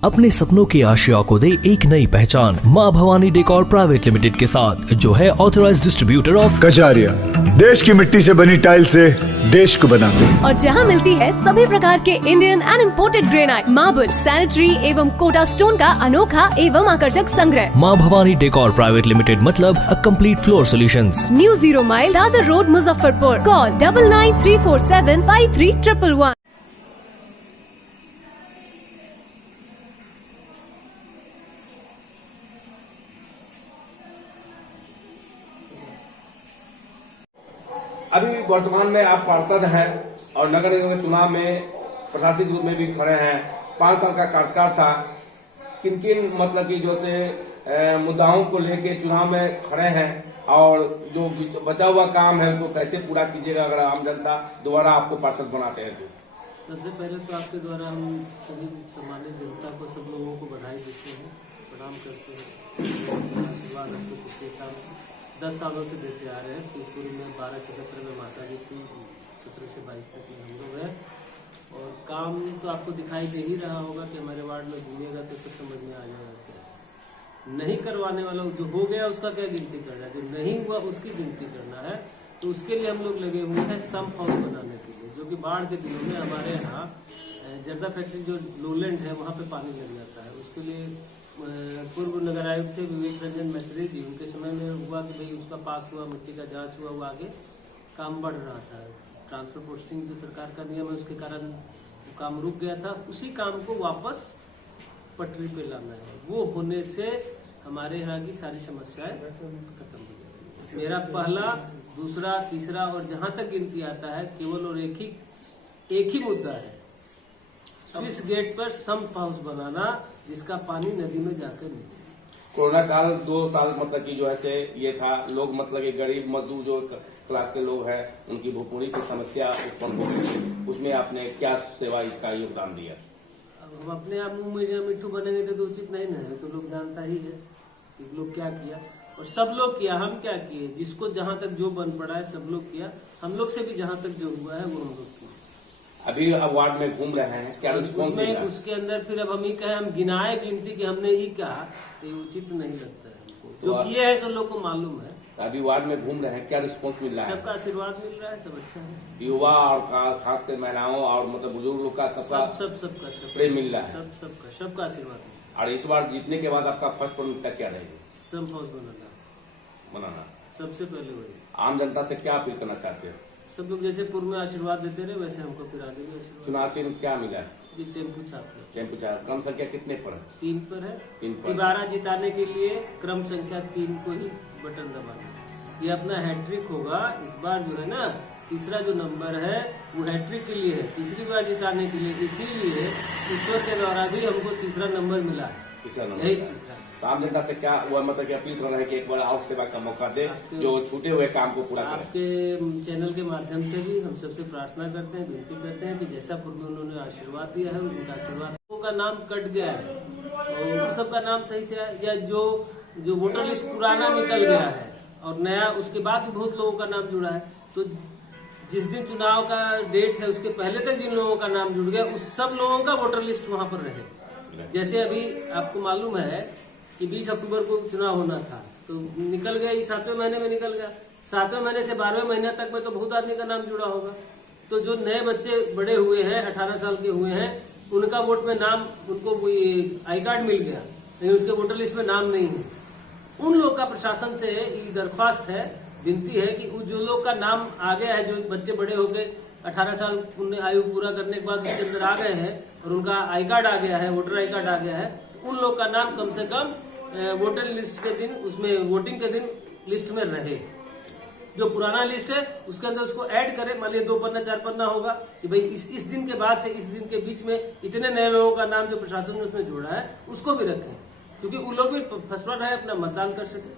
अपने सपनों की आशिया को दे एक नई पहचान माँ भवानी डेकोर प्राइवेट लिमिटेड के साथ, जो है ऑथराइज्ड डिस्ट्रीब्यूटर ऑफ कजारिया। देश की मिट्टी से बनी टाइल से देश को बनाते हैं। और जहाँ मिलती है सभी प्रकार के Indian and imported granite, marble, sanitary एवं कोटा स्टोन का अनोखा एवं आकर्षक संग्रह। माँ भवानी डेकोर प्राइवेट लिमिटेड मतलब a complete floor solutions. New 0 mile Dadar road, Muzaffarpur. Call 9934753111। अभी वर्तमान में आप पार्षद हैं और नगर निगम के चुनाव में प्रशासनिक रूप में भी खड़े हैं। 5 साल का कार्यकाल था। किन किन मतलब कि जो से मुद्दाओं को लेके चुनाव में खड़े हैं और जो बचा हुआ काम है उसको कैसे पूरा कीजिएगा अगर आम जनता दोबारा आपको पार्षद बनाते हैं तो? सबसे पहले तो आपके द्वारा हम सभी सामान्य जनता को, सब लोगों को बधाई देते हैं, प्रणाम करते हैं। आशीर्वाद हमको पिछले साल 10 सालों से देते आ रहे हैं। पूर्व में 12 से 17 में माता जी थी, 17 से 22 तक में हम लोग हैं। और काम तो आपको दिखाई दे ही रहा होगा कि हमारे वार्ड में घूमिएगा तो सब समझ में आ जाएगा। नहीं करवाने वाला जो हो गया उसका क्या गिनती करना है, जो नहीं हुआ उसकी गिनती करना है। तो उसके लिए हम लोग लगे हुए हैं सम्प हाउस बनाने के लिए, जो कि बाढ़ के दिनों में हमारे यहाँ जर्दा फैक्ट्री जो लोलैंड है वहाँ पे पानी लग जाता है। उसके लिए पूर्व नगर आयुक्त थे विवेक रंजन मैत्री जी, उनके समय में हुआ कि भाई उसका पास हुआ, मिट्टी का जांच हुआ, वो आगे काम बढ़ रहा था। ट्रांसफर पोस्टिंग जो सरकार का नियम है उसके कारण वो काम रुक गया था। उसी काम को वापस पटरी पे लाना है। वो होने से हमारे यहाँ की सारी समस्याएं खत्म हो जाएगी। मेरा पहला, दूसरा, तीसरा और जहां तक गिनती आता है केवल और एक ही मुद्दा है, स्विस गेट पर सम्प हाउस बनाना जिसका पानी नदी में जाकर मिले। कोरोना काल 2 साल मतलब कि जो है ये था, लोग मतलब कि गरीब मजदूर जो क्लास के लोग हैं उनकी भूखमरी की समस्या उत्पन्न हो गई। उसमें आपने क्या सेवा इसका योगदान दिया? अब हम अपने आप मुंह में मिट्टू बनेंगे तो उचित नहीं ना है, तो लोग जानता ही है कि लोग क्या किया और सब लोग किया। हम क्या किए, जिसको जहां तक जो बन पड़ा है सब लोग किया। हम लोग से भी जहां तक जो हुआ है वो हम लोग किया। अभी अब वार्ड में घूम रहे हैं, क्या रिस्पॉन्स मिल रहा है? उसके अंदर फिर अब हम ही कहें, हम गिनाए गिनती कि हमने ही कहा तो ये उचित नहीं लगता है हमको। जो किए हैं सब लोग को मालूम है। अभी वार्ड में घूम रहे हैं, क्या रिस्पॉन्स मिल रहा है? सबका आशीर्वाद मिल रहा है, सब अच्छा है। युवा और खास कर महिलाओं और मतलब बुजुर्ग लोग का सबका प्रेम मिल रहा है। सबका आशीर्वाद। और इस बार जीतने के बाद आपका फर्स्ट प्राथमिकता क्या रहेगी? सम्प हाउस बनाना सबसे पहले वही। आम जनता से क्या अपील करना चाहते हो? सब लोग जैसे पूर्व में आशीर्वाद देते रहे वैसे हमको फिर आगे भी आशीर्वाद। चुनाव चिन्ह क्या मिला है? टेम्पू छाप। टेम्पू छाप। क्रम संख्या कितने पर है? 3 पर है। 3 पर। 12 जिताने के लिए क्रम संख्या 3 को ही बटन दबाना। ये अपना हैट्रिक होगा इस बार जो है ना। तीसरा जो नंबर है वो हैट्रिक के लिए है, तीसरी बार जिताने के लिए। इसीलिए ईश्वर के द्वारा भी हमको तीसरा नंबर मिला है। यही तीसरा। तो आम जनता से क्या वो मतलब कि अपील कर रहा है कि एक बार और सेवा का मौका दे, जो छूटे हुए काम को पूरा करें। आपके चैनल के माध्यम से भी हम सबसे प्रार्थना करते हैं, विनती करते हैं कि जैसा पूर्व में उन्होंने आशीर्वाद दिया है उनका आशीर्वाद का नाम कट गया है और उन सबका नाम सही से आया, या जो वोटर लिस्ट पुराना निकल गया है और नया उसके बाद भी बहुत लोगों का नाम जुड़ा है, तो जिस दिन चुनाव का डेट है उसके पहले तक जिन लोगों का नाम जुड़ गया उस सब लोगों का वोटर लिस्ट वहां पर रहे। जैसे अभी आपको मालूम है कि 20 अक्टूबर को चुनाव होना था, तो निकल गया, 7वें महीने में निकल गया। 7वें महीने से 12वें महीने तक में तो बहुत आदमी का नाम जुड़ा होगा। तो जो नए बच्चे बड़े हुए हैं, 18 साल के हुए हैं, उनका वोट में नाम, उनको आई कार्ड मिल गया लेकिन उसके वोटर लिस्ट में नाम नहीं है। उन लोग का प्रशासन से दरख्वास्त है, विनती है कि जो लोग का नाम आ गया है, जो बच्चे बड़े हो गए, 18 साल उन्हें आयु पूरा करने के बाद उसके अंदर आ गए हैं और उनका आई कार्ड आ गया है, वोटर आई कार्ड आ गया है, उन लोग का नाम कम से कम वोटर लिस्ट के दिन, उसमें वोटिंग के दिन लिस्ट में रहे। जो पुराना लिस्ट है उसके अंदर उसको ऐड करें। मान लिया 2 पन्ना 4 पन्ना होगा कि भाई इस दिन के बाद से इस दिन के बीच में इतने नए लोगों का नाम जो प्रशासन ने उसमें जोड़ा है उसको भी रखें, क्योंकि वो लोग भी फसला रहे, अपना मतदान कर सके।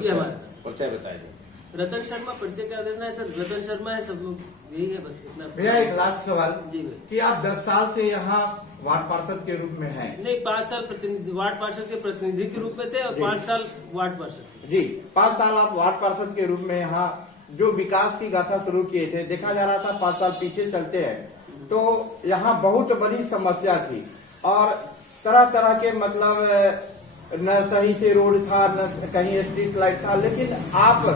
ये हमारा परिचय बताइए। रतन शर्मा। परिचय क्या देना है सर? रतन शर्मा है, सब लोग यही है, बस इतना। मेरा एक लास्ट सवाल जी कि आप 10 साल से यहाँ वार्ड पार्षद के रूप में हैं। नहीं, 5 साल वार्ड पार्षद के प्रतिनिधि के रूप में थे और 5 साल वार्ड पार्षद। जी, 5 साल आप वार्ड पार्षद के रूप में यहाँ जो विकास की गाथा शुरू किए थे, देखा जा रहा था 5 साल पीछे चलते हैं तो यहाँ बहुत बड़ी समस्या थी और तरह तरह के मतलब न सही से रोड था, न कहीं स्ट्रीट लाइट था, लेकिन आप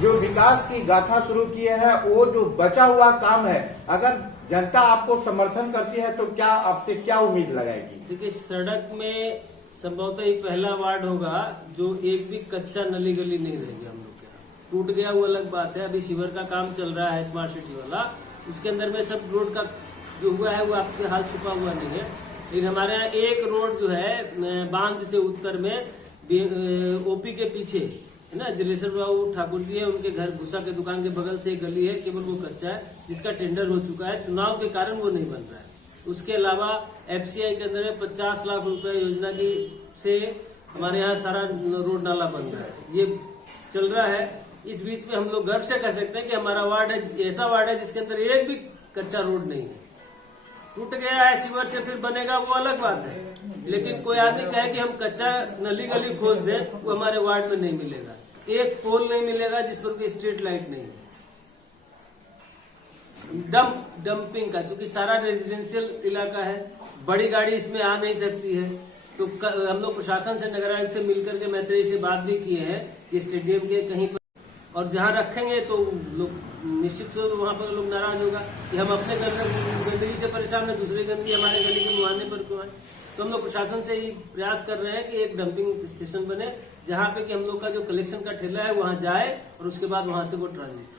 जो विकास की गाथा शुरू किए हैं, वो जो बचा हुआ काम है, अगर जनता आपको समर्थन करती है तो क्या आपसे क्या उम्मीद लगाएगी? देखिए, सड़क में संभवतः ही पहला वार्ड होगा जो एक भी कच्चा नली गली नहीं रहेगी हम लोग के यहाँ। टूट गया वो अलग बात है, अभी शिवर का काम चल रहा है स्मार्ट सिटी वाला, उसके अंदर में सब रोड का जो हुआ है वो आपके हाथ छुपा हुआ नहीं है। लेकिन हमारे यहाँ एक रोड जो है बांध से उत्तर में ओपी के पीछे है ना, जलेश्वर बाबू ठाकुर जी है, उनके घर भूसा के दुकान के बगल से एक गली है, केवल वो कच्चा है, जिसका टेंडर हो चुका है, चुनाव के कारण वो नहीं बन रहा है। उसके अलावा एफसीआई के अंदर में 50 लाख रुपए योजना की से हमारे यहाँ सारा रोड नाला बन रहा है, ये चल रहा है। इस बीच में हम लोग गर्व से कह सकते हैं कि हमारा वार्ड है, ऐसा वार्ड है जिसके अंदर एक भी कच्चा रोड नहीं है। टूट गया है सीवर से फिर बनेगा वो अलग बात है, लेकिन कोई आदमी कहे कि हम कच्चा नली गली खोज दें, वो हमारे वार्ड में नहीं मिलेगा। एक पोल नहीं मिलेगा जिस पर कोई स्ट्रीट लाइट नहीं है। डंपिंग का, क्योंकि सारा रेजिडेंशियल इलाका है, बड़ी गाड़ी इसमें आ नहीं सकती है, तो हम लोग प्रशासन से, नगर आयुक्त से मिलकर के मैत्रेयी से बात भी किए हैं कि स्टेडियम के कहीं पर और जहां रखेंगे तो लोग निश्चित रूप से वहां पर लोग नाराज होगा कि हम अपने गंदगी से परेशान है, दूसरी गंदगी हमारे गली के मुहाने पर क्यों है। तो हम लोग प्रशासन से ही प्रयास कर रहे हैं कि एक डंपिंग स्टेशन बने, जहां पे कि हम लोग का जो कलेक्शन का ठेला है वहां जाए और उसके बाद वहां से वो ट्रांजिट